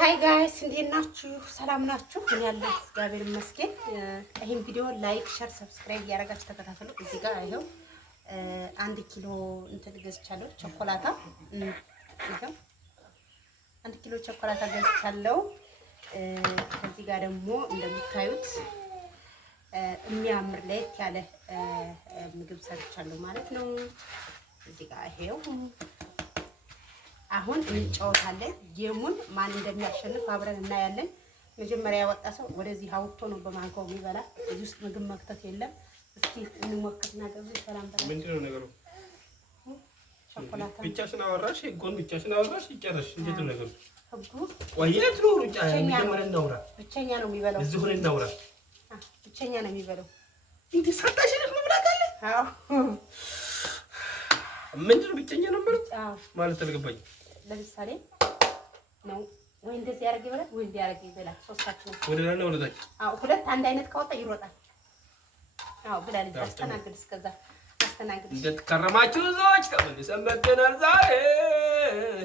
ሃይ ጋይስ እንዴት ናችሁ? ሰላም ናችሁ? እኔ ያለሁ እግዚአብሔር ይመስገን። ይሄን ቪዲዮ ላይክ፣ ሼር፣ ሰብስክራይብ እያደረጋችሁ ተከታተሉ። እዚህ ጋር ይሄው 1 ኪሎ እንትን ገዝቻለሁ ቸኮላታ። ይሄው 1 ኪሎ ቸኮላታ ገዝቻለሁ። ከዚህ ጋር ደግሞ እንደምታዩት የሚያምር ለየት ያለ ምግብ ሰርቻለሁ ማለት ነው። እዚህ ጋር ይሄው አሁን እንጫወታለን። ጌሙን ማን እንደሚያሸንፍ አብረን እናያለን። መጀመሪያ ያወጣ ሰው ወደዚህ አውጥቶ ነው በማንካው የሚበላ። እዚህ ውስጥ ምግብ መክተት የለም። እስኪ እንሞክርና ገቡ። ሰላም በላ። ምንድነው ነገሩ? ቸኮላታ ብቻሽን አወራሽ፣ ጎን ብቻሽን አወራሽ። ይጨረሽ። እንዴት ነው ነገሩ? ህጉ ወይት ነው ሩጫ? መጀመሪያ እናውራ። ብቸኛ ነው የሚበላው። እዚህ ሆነ እናውራ። ብቸኛ ነው የሚበላው። እንዴ ሳታሽን መብላት አለ? አዎ። ምንድነው ብቸኛ ነው ማለት? አዎ ማለት አልገባኝም። ለምሳሌ ነው ወይ እንደዚህ ያደርግ ይበላል ወይ እንዲህ ያደርግ ይበላል። ሶስታችን ወደ ላይ ነው ወደ ታች። አዎ ሁለት አንድ አይነት ካወጣ ይሮጣል። አዎ ብላ ልጅ አስተናግድ፣ እስከዛ አስተናግድ። እንዴት ከረማችሁ ዞች? ተመልሰን መጥተናል ዛሬ።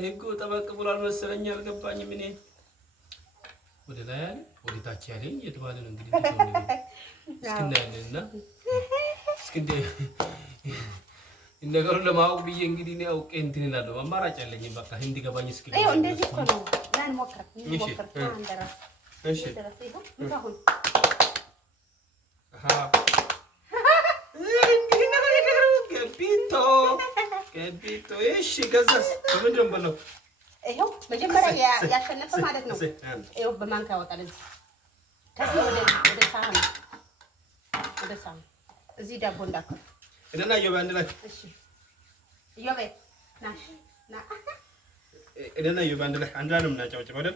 ህጉ ጠበቅ ብሏል መሰለኝ፣ አልገባኝም። እኔ ወደ ላይ ያለ ወደ ታች ያለኝ የተባለ ነው እንግዲህ እስኪናያለንና እስኪንደ ነገሩን ለማወቅ ብዬ እንግዲህ ነው አውቄ እንትን እላለሁ። አማራጭ አለኝም በቃ እንዲገባኝ እስኪ አይ እንደዚህ እኮ ነው። ያን ሞክር አንደራ። እሺ ይሄው ምታሁን እንግዲህ ነው ነገሩ። ገቢቶ እሺ። ከዛስ ምንድን ነው በለው? ይሄው መጀመሪያ ያሸነፈ ማለት ነው። ይሄው በማንካ ያወጣል። እዚህ ከዚህ ወደ ሳህን እዚህ ዳቦ እንዳከፍ እደና ይወባ አንድ ላይ እሺ። ይወባ ናሽ ና እደና ይወባ አንድ ላይ ነው የምናጫውጨው አይደል?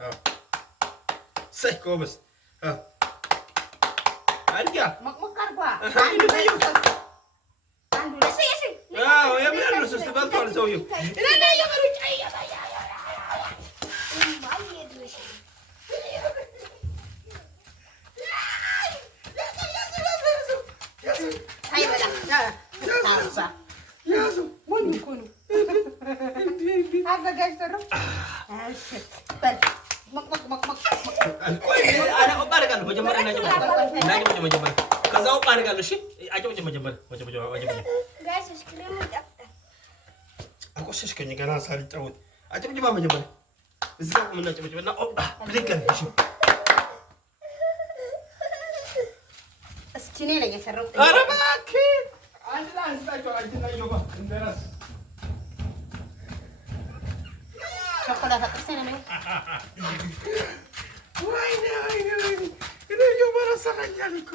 አዎ ሰይ ኮበስ አልጋ መቅመቅ አርጓ አንዱ እሺ አዎ የምንለው ሶስት ባልቷል ሰውዬው እደና ይወባ አቆሸሽከኝ ገና ሳልጫወት አጭብጭባ መጀመሪያ እዚህ ጋር ምን አጭብጭብና ብድገን እሺ። እስኪ እኔ ነኝ የሰራሁት። ኧረ እባክህ አንድ ላይ አንስታቸው አንቺና ይወባ እንደራስ ቸኮላታ ጥርሴ ነው። ወይኔ እኔ ይወባ ረሳኛል እኮ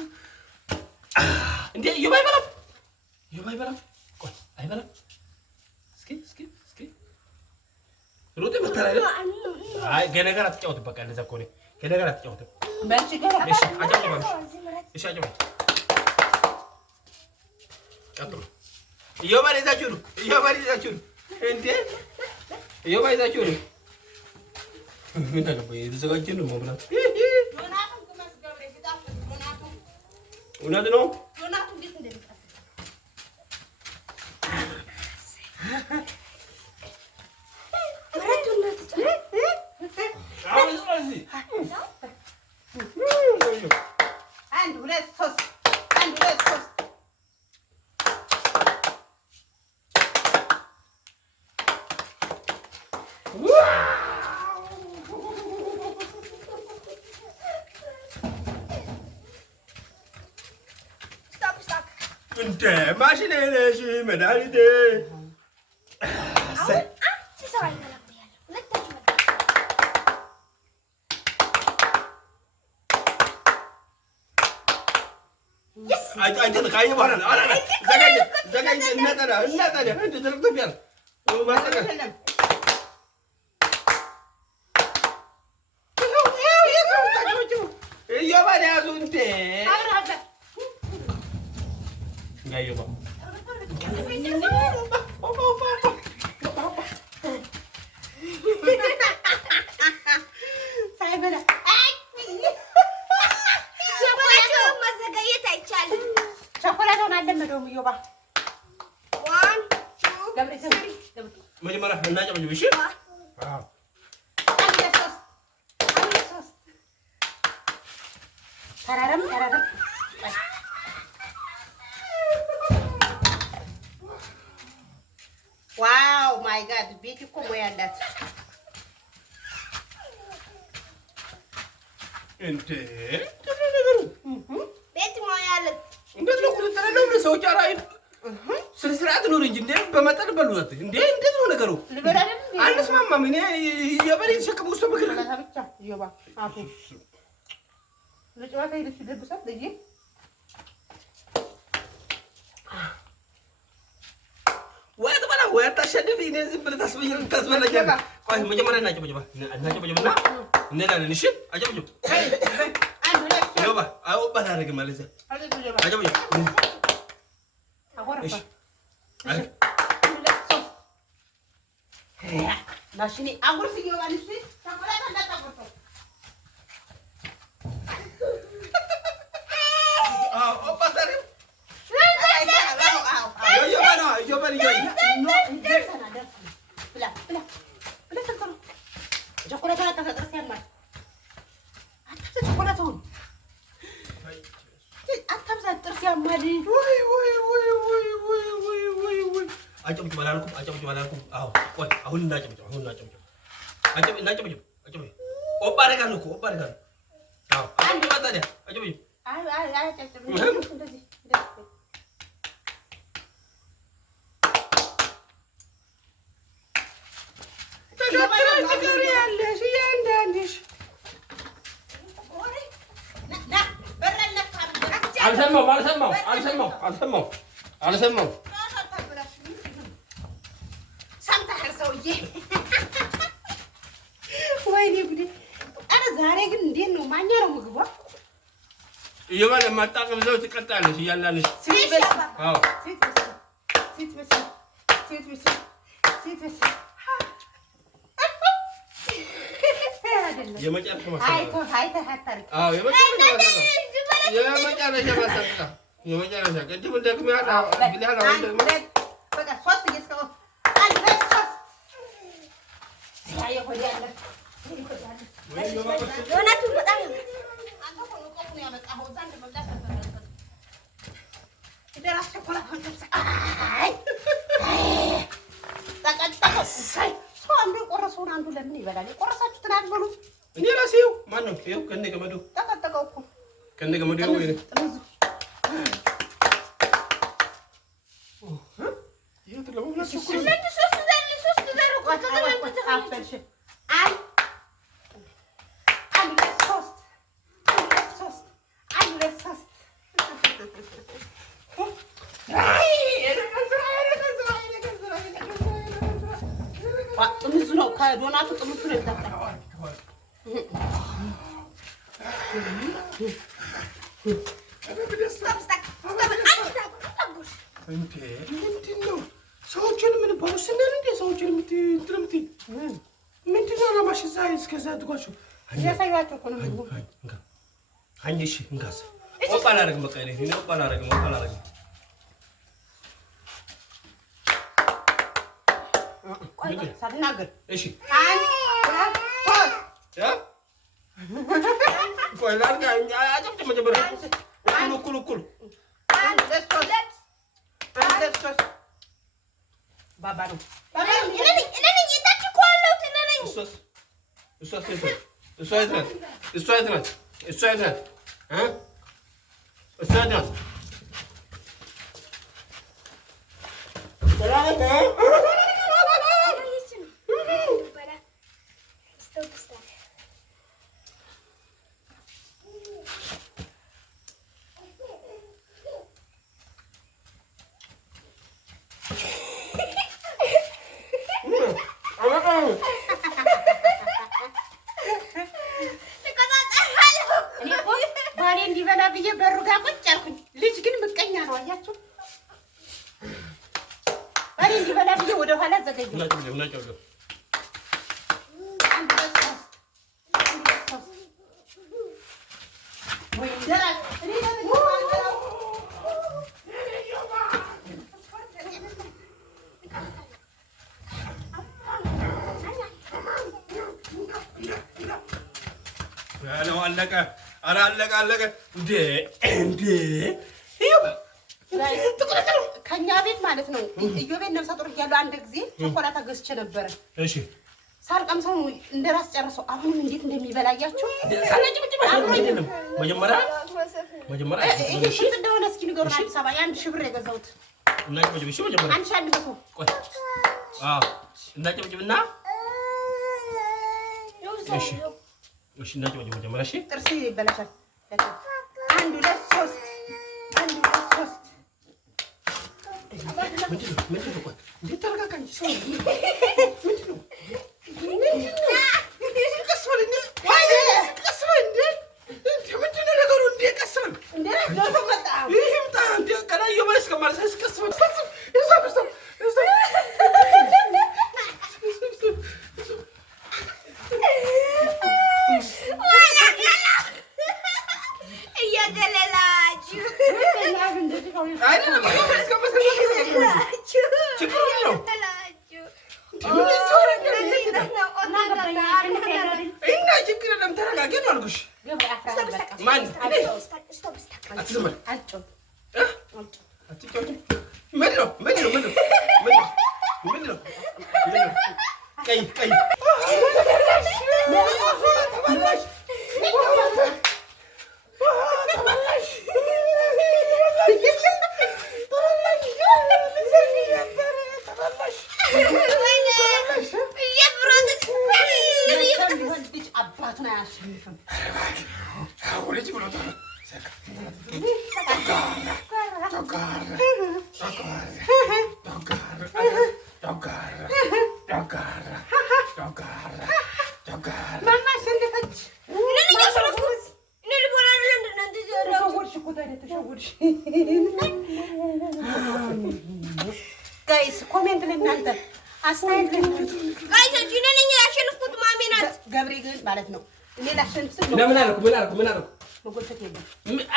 እንዴ። ይወባ አይበላም ቆይ አይበላም። እስኪ ሮጤ መተራለ አይ ገነገር አትጫወት። በቃ እንደዛ እኮ ነው። ገነገር አትጫወት። በልጭ ገራ እሺ አጫውተው። እሺ አጫውተው። ቀጥሉ። ይወባ ይዛችሁ ነው እንዴ? ይወባ ይዛችሁ ነው። ምን አለ ወይ የተዘጋጀ ነው መብላት። እውነት ነው። አንድ ሁለት ሶስት እንደ ማሽኔ ነሽ መድኃኒቴ። አይተን ካየ በኋላ ነው። አላ ዘጋኝ እናጠዳ እንደ ተረክቶኛል። ማጠቃ ይወባ ያዙ ያዙ እንዴ ያየባ ሳይበላ ማዘጋየት አይቻልም። ቸኮላታውን አልለመደውም። እዮባ መጀመሪያ እናጨብጭብ። እሺ ተራረም ዋው ማይ ጋድ ቤት እኮ ሙያ አላት እንዴ! ቤት ሙያ አላት። እንዴት ነው ቁጥጥር ነው ለሰዎች አራይ ስነ ስርዓት ነው እንጂ እንዴ በመጠን በሉት እንዴ! እንዴት ነው ነገሩ? አንስማማም። እኔ የበሬ ተሸክሙ ውስጥ በግራ ብቻ ይባ አፉ ለጨዋታ ይልሽ ደብሰት ለጂ ወይ ተባላ ወይ ታሸንፍ። እኔ ዝም ብለህ ታስበላኛለህ። ቆይ መጀመሪያ እናጨብጭባ እናጨብጭብና እንላለን። እሺ አጨብጭብ። ይባ አው ባላረግ ማለት ነው። አጨብጭብ። እሺ ማሽኔ አጉርስ ይወባልሽ ቸኮላታ እንዳታቆርጠው አጨብጭብ አላልኩም? አዎ ቆይ አሁን እናጨብጭብ። እናጨብጭብ። ኦባ አደርጋለሁ እኮ ኦባ አደርጋለሁ። አዎ አጨብጭብ ታዲያ አጨብጭብ። እንደዚህ አልሰማሁም። ሰምተሃል ሰውዬ? ወይኔ ጉዴ! ኧረ ዛሬ ግን እንዴት ነው? ማኛ ነው ምግቧ? እየበለ ማጣቀም ዘው ትቀጣለች እያላለች አዎ አንዱ ለምን ይበላል? የቆረሳችሁትን አትበሉ። እኔ ራሴው ማን ነው ይኸው ከእነ ገመዱ ተቀጠቀው እኮ ከእነ ገመዱ ይኸው ወይ ጥምዙ ነው ከዶናቱ ጥምዙ ነው የታጠቀው። ምንድን ነው ሰዎችን ምን ባውስነን እንዴ ሰዎችን ምንድን ነው ለማሽ እዛ እስከዛ አድጓቸው ያሳያቸው እኮ ነው። አንቺ እንጋስ ኦፓ አላደርግም። በቃ እኔ ኦፓ አላደርግም። ሳትናገር እሺ ቆይ ላድርግ። አጨብጭብ መጀመሪያ እኩል ባባ ነው እሷ የት ናት? እንዲበላ ብዬ በሩ ጋር ቁጭ አልኩኝ። ልጅ ግን ምቀኛ ነው አያችሁ። በሬ እንዲበላ ብዬ ወደ ኋላ ዘገየሁ። አለቀ። ኧረ አለቀ። እንዴ ከእኛ ቤት ማለት ነው። ኢዮቤል ነፍሰ ጡር እያለሁ አንድ ጊዜ ቾኮላታ ገዝቼ ነበረ። እሺ ሳልቀምሰው እንደ ራስ ጨርሰው አሁንም እንዴት እንደሚበላያችሁ መጀመሪያ ይሄ ስንት እንደሆነ እስኪ ንገሩን። አዲስ አበባ የአንድ ሺህ ብር የገዛሁት እና ጭብጭብ መጀመሪያ 1100 ቆይ እና ጭብጭብና እሺ እና ጭብጭብ መጀመሪያ እሺ ጥርስ ይበላሻል። 1 2 3 1 2 3 ምንድን ነው? ቆይ እንዴት ተረጋጋኝ። ሰው ምንድን ነው? ጋይስ ኮሜንት ለእናንተ አስተያየት ጋይስ እኔ ነኝ ያሸነፍኩት ማሚ ናት። ገብሬ ግን ማለት ነው እኔ ላሸንፍ ስል ነው። ምን አልኩ? መጎተት የለም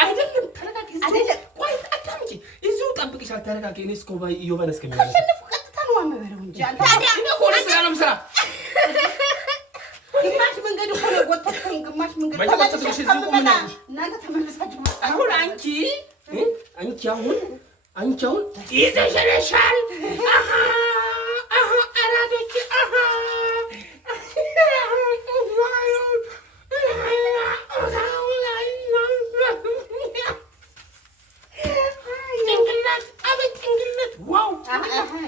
አይደለም። ተረጋጊ። አይደለም ቆይ አታምጪ። እዚሁ ጠብቅሻል። ተረጋጊ። እኔ እስከ ኢዮባን እስከሚያልፍ ካሸነፍኩ ቀጥታ ነው የምበለው እንጂ አንተ ታዲያ እኔ እኮ ነው ስራ ነው የምሰራ። ግማሽ መንገድ እኮ ነው ጎተትከኝ። ግማሽ መንገድ እናንተ ተመልሳችሁ አሁን አንቺ አሁን ይዘሽሻል። አራዶች ጭንቅላት አቤት ጭንቅላት ዋው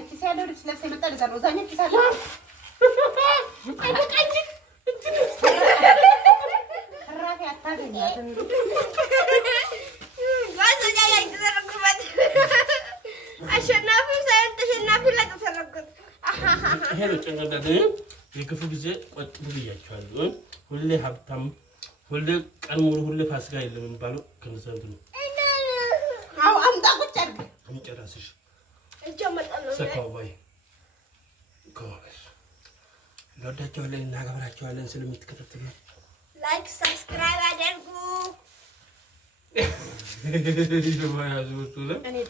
ኪስ ያለው ልብስ ለብሰህ የመጣ ልዛ ነው። እዛኛው ኪስ አለው ራፊ አታገኛትም። ይሄ ነው ጭንቅላት። የክፉ ጊዜ ቆጥቡ ብያቸዋለሁ። ሁሌ ሀብታም፣ ሁሌ ቀን ሙሉ፣ ሁሌ ፋሲካ የለም የሚባለው ከመሰረቱ ነው። አዎ አምጣ ቁጭ አድርግ። እንጨራስሽ ሰፋው ባይ ጎበዝ። እንወዳቸዋለን፣ እናከብራቸዋለን። ስለምትከታተሉ ላይክ ሰብስክራይብ አድርጉ።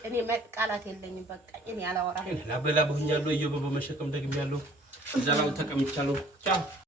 እኔ ቃላት የለኝም። በቃ እኔ አላወራም። ላበላ ብሁኛለሁ። እየበ በመሸከም ደግሜያለሁ። እዛ ላይ ተቀምጫለሁ። ቻው